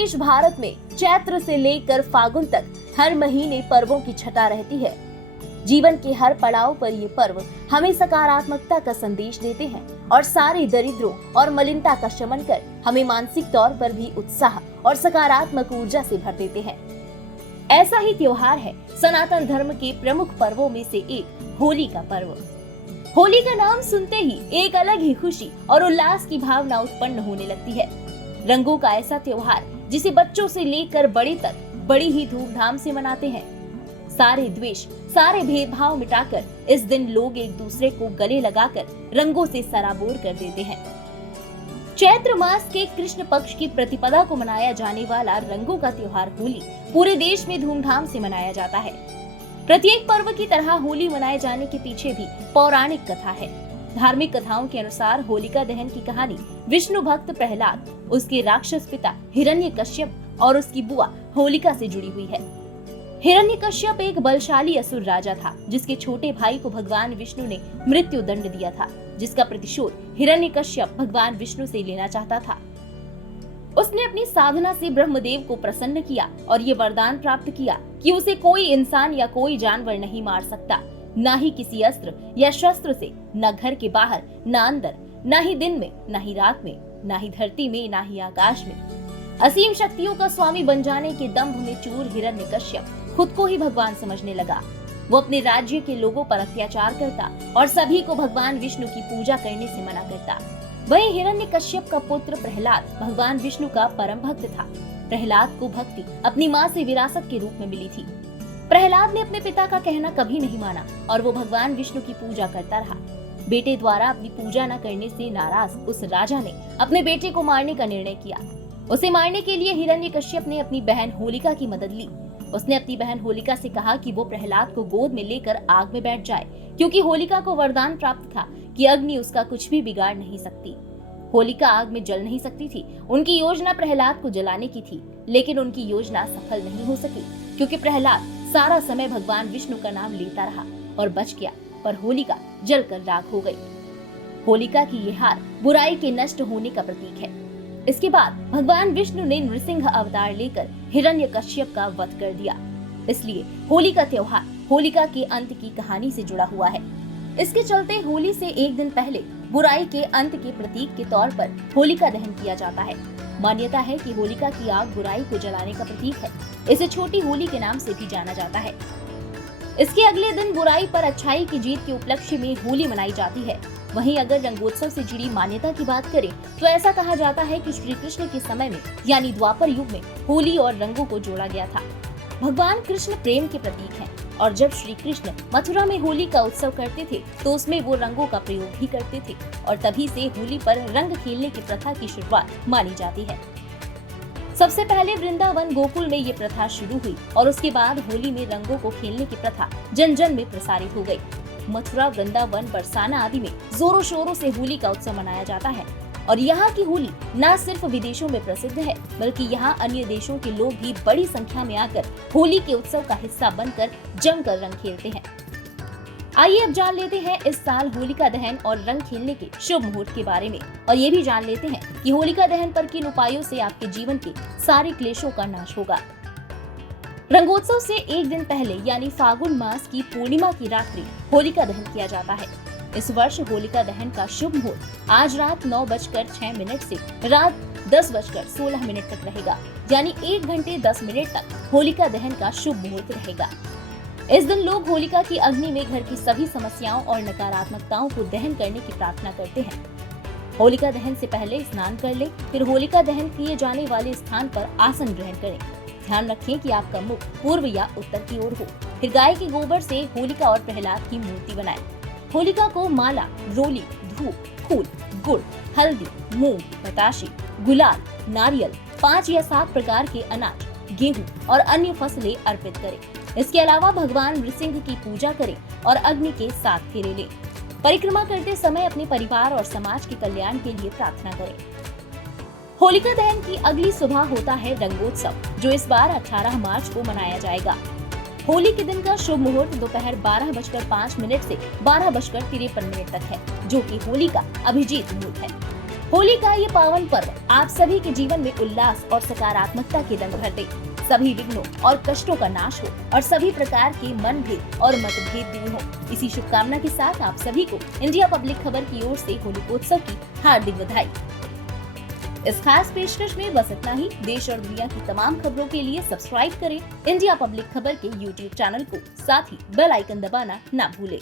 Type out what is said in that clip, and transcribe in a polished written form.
देश भारत में चैत्र से लेकर फागुन तक हर महीने पर्वों की छटा रहती है। जीवन के हर पड़ाव पर ये पर्व हमें सकारात्मकता का संदेश देते हैं और सारे दरिद्रों और मलिनता का शमन कर हमें मानसिक तौर पर भी उत्साह और सकारात्मक ऊर्जा से भर देते हैं। ऐसा ही त्योहार है सनातन धर्म के प्रमुख पर्वों में से एक होली का पर्व। होली का नाम सुनते ही एक अलग ही खुशी और उल्लास की भावना उत्पन्न होने लगती है। रंगों का ऐसा त्योहार जिसे बच्चों से लेकर बड़े तक बड़ी ही धूमधाम से मनाते हैं। सारे द्वेष, सारे भेदभाव मिटाकर इस दिन लोग एक दूसरे को गले लगाकर रंगों से सराबोर कर देते हैं। चैत्र मास के कृष्ण पक्ष की प्रतिपदा को मनाया जाने वाला रंगों का त्योहार होली पूरे देश में धूमधाम से मनाया जाता है। प्रत्येक पर्व की तरह होली मनाए जाने के पीछे भी पौराणिक कथा है। धार्मिक कथाओं के अनुसार होलिका दहन की कहानी विष्णु भक्त प्रहलाद, उसके राक्षस पिता हिरण्यकश्यप और उसकी बुआ होलिका से जुड़ी हुई है। हिरण्यकश्यप एक बलशाली असुर राजा था जिसके छोटे भाई को भगवान विष्णु ने मृत्यु दंड दिया था, जिसका प्रतिशोध हिरण्यकश्यप भगवान विष्णु से लेना चाहता था। उसने अपनी साधना से ब्रह्मदेव को प्रसन्न किया और ये वरदान प्राप्त किया कि उसे कोई इंसान या कोई जानवर नहीं मार सकता, न ही किसी अस्त्र या शस्त्र से, न घर के बाहर, न अंदर, न ही दिन में, न ही रात में, न ही धरती में, न ही आकाश में। असीम शक्तियों का स्वामी बन जाने के दंभ में चूर हिरण्यकश्यप खुद को ही भगवान समझने लगा। वो अपने राज्य के लोगों पर अत्याचार करता और सभी को भगवान विष्णु की पूजा करने से मना करता। वहीं हिरण्यकश्यप का पुत्र प्रहलाद भगवान विष्णु का परम भक्त था। प्रहलाद को भक्ति अपनी माँ से विरासत के रूप में मिली थी। प्रहलाद ने अपने पिता का कहना कभी नहीं माना और वो भगवान विष्णु की पूजा करता रहा। बेटे द्वारा अपनी पूजा न करने से नाराज उस राजा ने अपने बेटे को मारने का निर्णय किया। उसे मारने के लिए हिरण्यकश्यप ने अपनी बहन होलिका की मदद ली। उसने अपनी बहन होलिका से कहा कि वो प्रहलाद को गोद में लेकर आग में बैठ जाए, क्योंकि होलिका को वरदान प्राप्त था कि अग्नि उसका कुछ भी बिगाड़ नहीं सकती। होलिका आग में जल नहीं सकती थी। उनकी योजना प्रहलाद को जलाने की थी, लेकिन उनकी योजना सफल नहीं हो सकी क्योंकि प्रहलाद सारा समय भगवान विष्णु का नाम लेता रहा और बच गया, पर होलिका जलकर राख हो गई। होलिका की ये हार बुराई के नष्ट होने का प्रतीक है। इसके बाद भगवान विष्णु ने नृसिंह अवतार लेकर हिरण्यकश्यप का वध कर दिया। इसलिए होली का त्योहार होलिका के अंत की कहानी से जुड़ा हुआ है। इसके चलते होली से एक दिन पहले बुराई के अंत के प्रतीक के तौर पर होलिका दहन किया जाता है। मान्यता है कि होलिका की आग बुराई को जलाने का प्रतीक है। इसे छोटी होली के नाम से भी जाना जाता है। इसके अगले दिन बुराई पर अच्छाई की जीत के उपलक्ष्य में होली मनाई जाती है। वहीं अगर रंगोत्सव से जुड़ी मान्यता की बात करें तो ऐसा कहा जाता है कि श्री कृष्ण के समय में यानी द्वापर युग में होली और रंगों को जोड़ा गया था। भगवान कृष्ण प्रेम के प्रतीक हैं और जब श्री कृष्ण मथुरा में होली का उत्सव करते थे तो उसमें वो रंगों का प्रयोग भी करते थे और तभी से होली पर रंग खेलने की प्रथा की शुरुआत मानी जाती है। सबसे पहले वृंदावन गोकुल में ये प्रथा शुरू हुई और उसके बाद होली में रंगों को खेलने की प्रथा जन जन में प्रसारित हो गई। मथुरा, वृंदावन, बरसाना आदि में जोरों शोरों से होली का उत्सव मनाया जाता है और यहाँ की होली न सिर्फ विदेशों में प्रसिद्ध है बल्कि यहाँ अन्य देशों के लोग भी बड़ी संख्या में आकर होली के उत्सव का हिस्सा बनकर जमकर रंग खेलते हैं। आइए अब जान लेते हैं इस साल होलिका दहन और रंग खेलने के शुभ मुहूर्त के बारे में और ये भी जान लेते हैं कि होलिका दहन पर किन उपायों से आपके जीवन के सारे क्लेशों का नाश होगा। रंगोत्सव से एक दिन पहले यानी फागुन मास की पूर्णिमा की रात्रि होलिका दहन किया जाता है। इस वर्ष होलिका दहन का शुभ मुहूर्त आज रात 9:06 से रात 10:16 तक रहेगा, यानी 1 घंटे 10 मिनट तक होलिका दहन का शुभ मुहूर्त रहेगा। इस दिन लोग होलिका की अग्नि में घर की सभी समस्याओं और नकारात्मकताओं को दहन करने की प्रार्थना करते हैं। होलिका दहन से पहले स्नान कर ले, फिर होलिका दहन किए जाने वाले स्थान पर आसन ग्रहण करें। ध्यान रखें कि आपका मुख पूर्व या उत्तर की ओर हो। फिर गाय के गोबर से होलिका और प्रहलाद की मूर्ति बनाएं। होलिका को माला, रोली, धूप, फूल, गुड़, हल्दी, मूंग, बताशे, गुलाल, नारियल, 5 या 7 प्रकार के अनाज, गेहूं और अन्य फसलें अर्पित करें। इसके अलावा भगवान नृसिंह की पूजा करें और अग्नि के 7 फेरे लें। परिक्रमा करते समय अपने परिवार और समाज के कल्याण के लिए प्रार्थना करें। होलिका दहन की अगली सुबह होता है रंगोत्सव, जो इस बार 18 मार्च को मनाया जाएगा। होली के दिन का शुभ मुहूर्त दोपहर 12:05 से 12:53 तक है, जो कि होली का अभिजीत मुहूर्त है। होली का ये पावन पर्व आप सभी के जीवन में उल्लास और सकारात्मकता के रंग भर दे, सभी विघ्नों और कष्टों का नाश हो और सभी प्रकार के मनभेद और मतभेद दूर हो। इसी शुभकामना के साथ आप सभी को इंडिया पब्लिक खबर की ओर से होलिकोत्सव की हार्दिक बधाई। इस खास पेशकश में बस इतना ही। देश और दुनिया की तमाम खबरों के लिए सब्सक्राइब करें इंडिया पब्लिक खबर के YouTube चैनल को, साथ ही बेल आइकन दबाना ना भूलें।